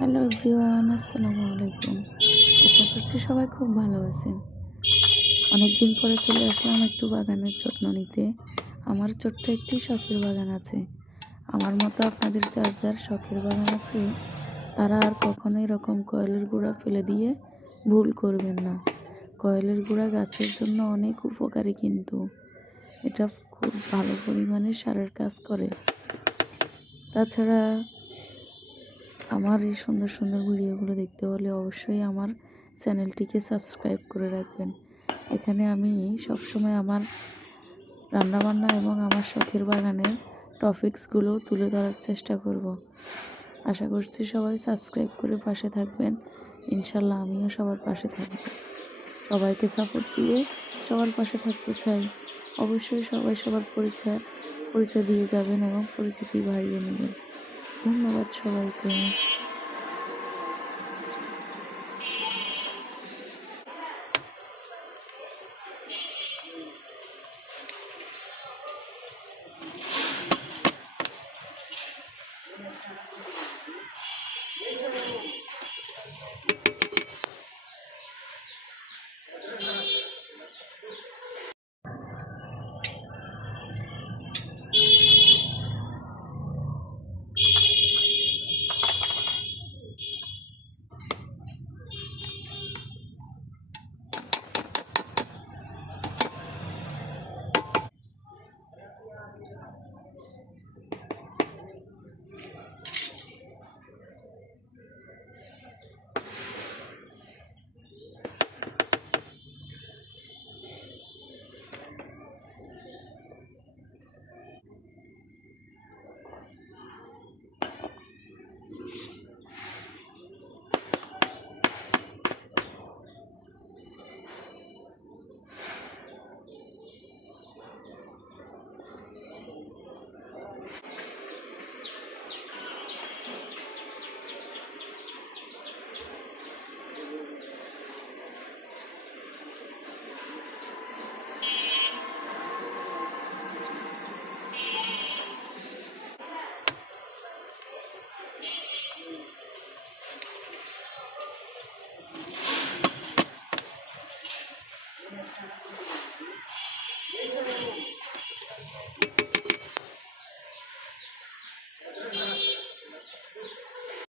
Hello everyone, আসসালামু আলাইকুম। আশা করছি সবাই খুব ভালো আছেন। অনেক দিন পরে চলে আসলাম একটু বাগানের যত্ন নিতে। আমার ছোট্ট একটি শখের বাগান আছে। আমার মতো আপনাদের যার যার শখের বাগান আছে, তারা আর কখনো এরকম কয়েলের গুঁড়া ফেলে দিয়ে ভুল করবেন না। কয়েলের গুঁড়া গাছের জন্য অনেক উপকারী, কিন্তু এটা খুব ভালো পরিমাণে সারের কাজ করে। তাছাড়া আমার এই সুন্দর সুন্দর ভিডিওগুলো দেখতে হলে অবশ্যই আমার চ্যানেলটিকে সাবস্ক্রাইব করে রাখবেন। এখানে আমি সবসময় আমার রান্নাবান্না এবং আমার শখের বাগানের টপিকসগুলো তুলে ধরার চেষ্টা করব। আশা করছি সবাই সাবস্ক্রাইব করে পাশে থাকবেন। ইনশাল্লাহ আমিও সবার পাশে থাকব। সবাইকে সাপোর্ট দিয়ে সবার পাশে থাকতে চাই। অবশ্যই সবাই সবার পরিচয় দিয়ে যাবেন এবং পরিচিতি বাড়িয়ে নেবেন। ধন্যবাদ সবাইকে।